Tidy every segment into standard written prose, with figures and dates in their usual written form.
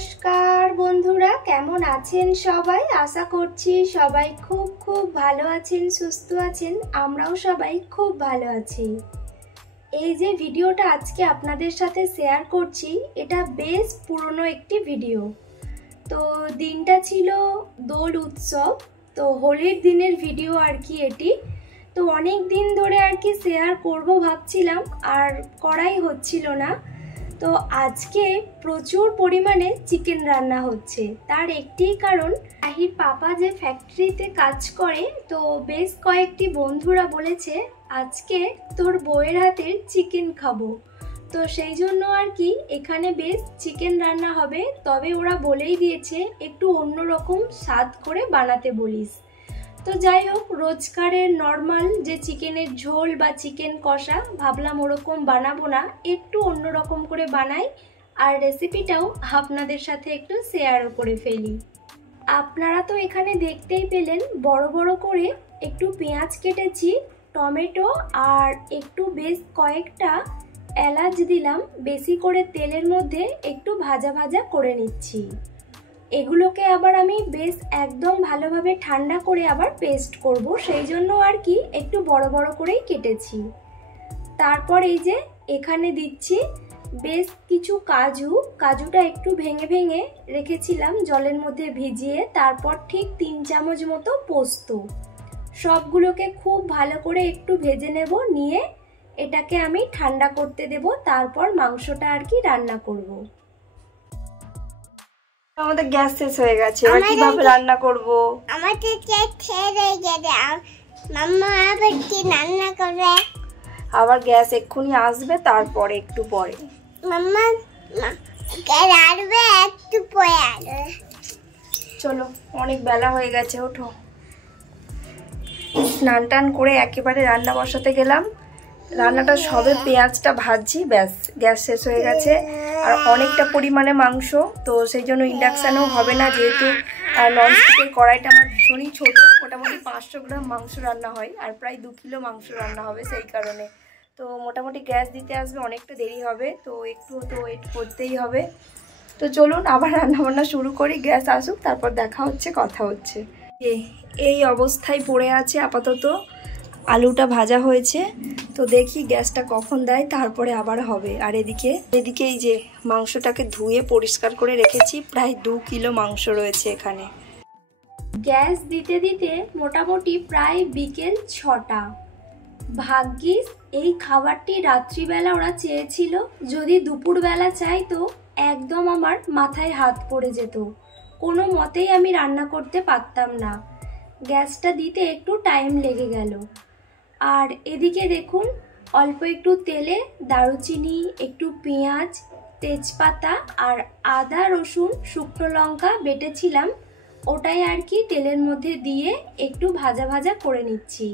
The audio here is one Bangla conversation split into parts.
নমস্কার বন্ধুরা, কেমন আছেন সবাই? আশা করছি সবাই খুব খুব ভালো আছেন, সুস্থ আছেন। আমরাও সবাই খুব ভালো আছি। এই যে ভিডিওটা আজকে আপনাদের সাথে শেয়ার করছি, এটা বেশ পুরনো একটি ভিডিও। তো দিনটা ছিল দোল উৎসব, তো হোলির দিনের ভিডিও আর কি এটি। তো অনেক দিন ধরে আর কি শেয়ার করব ভাবছিলাম, আর করাই হচ্ছিল না। তো আজকে প্রচুর পরিমাণে চিকেন রান্না হচ্ছে। তার একটি কারণ, আহির পাপা যে ফ্যাক্টরিতে কাজ করে, তো বেশ কয়েকটি বন্ধুরা বলেছে আজকে তোর বউয়ের হাতের চিকেন খাবো। তো সেই জন্য আর কি এখানে বেশ চিকেন রান্না হবে। তবে ওরা বলেই দিয়েছে একটু অন্যরকম স্বাদ করে বানাতে বলিস। তো যাই হোক, রোজকারের নর্মাল যে চিকেনের ঝোল বা চিকেন কষা, ভাবলাম ওরকম বানাবো না, একটু অন্যরকম করে বানাই, আর রেসিপিটাও আপনাদের সাথে একটু শেয়ার করে ফেলি। আপনারা তো এখানে দেখতেই পেলেন, বড় বড় করে একটু পেঁয়াজ কেটেছি, টমেটো আর একটু বেশ কয়েকটা এলাচ দিলাম। বেশি করে তেলের মধ্যে একটু ভাজা ভাজা করে নিচ্ছি। এগুলোকে আবার আমি বেশ একদম ভালোভাবে ঠান্ডা করে আবার পেস্ট করব, সেই জন্য আর কি একটু বড় বড় করেই কেটেছি। তারপর এই যে এখানে দিচ্ছি বেশ কিছু কাজুটা একটু ভেঙে ভেঙে রেখেছিলাম জলের মধ্যে ভিজিয়ে। তারপর ঠিক 3 চামচ মতো পোস্ত। সবগুলোকে খুব ভালো করে একটু ভেজে নেব, নিয়ে এটাকে আমি ঠান্ডা করতে দেব। তারপর মাংসটা আর কি রান্না করব। আমাদের গ্যাস শেষ হয়ে গেছে, এবার কিভাবে রান্না করব? আমাদের গ্যাস শেষ হয়ে গেছে, মাম্মা আবার কি রান্না করবে? আবার গ্যাস এক্ষুনি আসবে, তারপরে একটু পরে। মাম্মা গ্যাস আসবে একটু পরে আসবে। চলো, অনেক বেলা হয়ে গেছে, ওঠো। স্নান টান করে একেবারে রান্না বসাতে গেলাম। রান্নাটা সবে পেঁয়াজটা ভাজছি, ব্যাস গ্যাস শেষ হয়ে গেছে। আর অনেকটা পরিমাণে মাংস, তো সেই জন্য ইন্ডাকশানেও হবে না, যেহেতু ননস্টিকের কড়াইটা আমার ভীষণই ছোট। মোটামুটি 500 গ্রাম মাংস রান্না হয়, আর প্রায় 2 কিলো মাংস রান্না হবে, সেই কারণে তো মোটামুটি গ্যাস দিতে আসবে, অনেকটা দেরি হবে, তো একটু তো ওয়েট করতেই হবে। তো চলুন আবার রান্নাবান্না শুরু করি, গ্যাস আসুক, তারপর দেখা হচ্ছে, কথা হচ্ছে। এই অবস্থায় পড়ে আছে আপাতত। আলুটা ভাজা হয়েছে, তো দেখি গ্যাসটা কখন দেয়, তারপরে আবার হবে। আর এদিকে এই যে মাংসটাকে ধুয়ে পরিষ্কার করে রেখেছি, প্রায় 2 কিলো মাংস রয়েছে এখানে। গ্যাস দিতে দিতে মোটামুটি প্রায় বিকেল 6টা। ভাগ্যিস এই খাবারটি রাত্রিবেলা ওরা চেয়েছিল, যদি দুপুরবেলা চাইতো একদম আমার মাথায় হাত পড়ে যেত, কোনো মতেই আমি রান্না করতে পারতাম না। গ্যাসটা দিতে একটু টাইম লেগে গেল। আর এদিকে দেখুন, অল্প একটু তেলে দারুচিনি, একটু পেঁয়াজ, তেজপাতা আর আদা রসুন শুকনো লঙ্কা বেটেছিলাম, ওটাই আর কি তেলের মধ্যে দিয়ে একটু ভাজা ভাজা করে নিচ্ছি।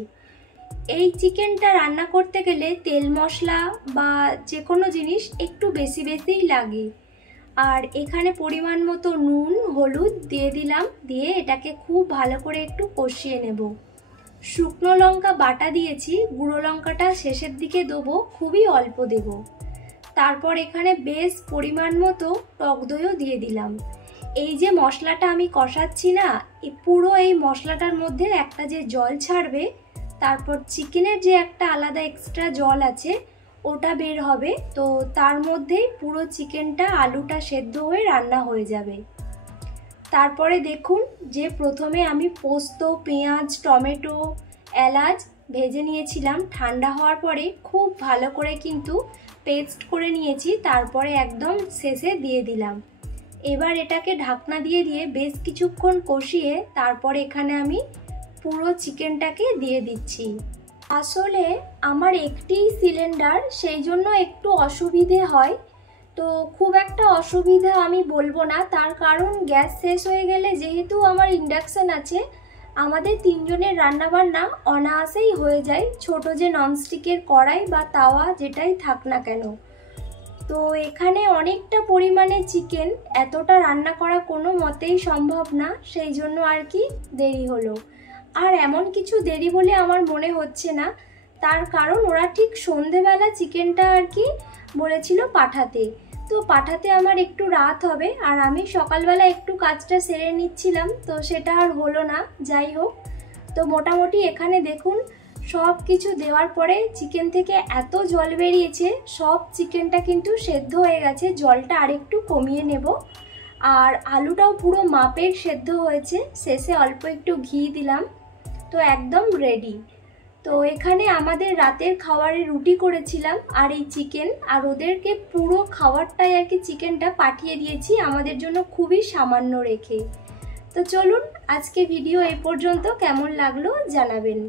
এই চিকেনটা রান্না করতে গেলে তেল মশলা বা যে কোনো জিনিস একটু বেশি বেশিই লাগে। আর এখানে পরিমাণ মতো নুন হলুদ দিয়ে দিলাম, দিয়ে এটাকে খুব ভালো করে একটু কষিয়ে নেব। শুকনো লঙ্কা বাটা দিয়েছি, গুঁড়ো লঙ্কাটা শেষের দিকে দেবো, খুবই অল্প দেব। তারপর এখানে বেশ পরিমাণ মতো টক দইও দিয়ে দিলাম। এই যে মশলাটা আমি কষাচ্ছি না, পুরো এই মশলাটার মধ্যে একটা যে জল ছাড়বে, তারপর চিকেনের যে একটা আলাদা এক্সট্রা জল আছে ওটা বের হবে, তো তার মধ্যেই পুরো চিকেনটা আলুটা সেদ্ধ হয়ে রান্না হয়ে যাবে। তারপরে দেখুন, যে প্রথমে আমি পোস্ত, পেঁয়াজ, টমেটো, এলাচ ভেজে নিয়েছিলাম, ঠান্ডা হওয়ার পরে খুব ভালো করে কিন্তু পেস্ট করে নিয়েছি, তারপরে একদম শেষে দিয়ে দিলাম। এবার এটাকে ঢাকনা দিয়ে বেশ কিছুক্ষণ কষিয়ে তারপরে এখানে আমি পুরো চিকেনটাকে দিয়ে দিচ্ছি। আসলে আমার একটি সিলিন্ডার, সেই জন্য একটু অসুবিধে হয়। তো খুব একটা অসুবিধা আমি বলবো না, তার কারণ গ্যাস শেষ হয়ে গেলে যেহেতু আমার ইন্ডাকশান আছে, আমাদের 3 জনের রান্নাবান্না অনায়াসেই হয়ে যায়, ছোট যে ননস্টিকের কড়াই বা তাওয়া যেটাই থাক না কেন। তো এখানে অনেকটা পরিমাণে চিকেন, এতটা রান্না করা কোনো মতেই সম্ভব না, সেই জন্য আর কি দেরি হলো। আর এমন কিছু দেরি বলে আমার মনে হচ্ছে না, তার কারণ ওরা ঠিক সন্ধেবেলা চিকেনটা আর কি বলেছিল পাঠাতে। তো পাঠাতে আমার একটু রাত হবে, আর আমি সকালবেলা একটু কাজটা সেরে নিচ্ছিলাম, তো সেটা আর হলো না। যাই হোক, তো মোটামুটি এখানে দেখুন সব কিছু দেওয়ার পরে চিকেন থেকে এত জল বেরিয়েছে, সব চিকেনটা কিন্তু সেদ্ধ হয়ে গেছে। জলটা আরেকটু কমিয়ে নেব। আর আলুটাও পুরো মাপের সেদ্ধ হয়েছে। শেষে অল্প একটু ঘি দিলাম, তো একদম রেডি। তো এখানে আমাদের রাতের খাবারে রুটি করেছিলাম আর এই চিকেন, আর ওদেরকে পুরো খাবারটাই আর কি চিকেনটা পাঠিয়ে দিয়েছি আমাদের জন্য খুবই সামান্য রেখে। তো চলুন, আজকে ভিডিও এই পর্যন্ত। কেমন লাগলো জানাবেন।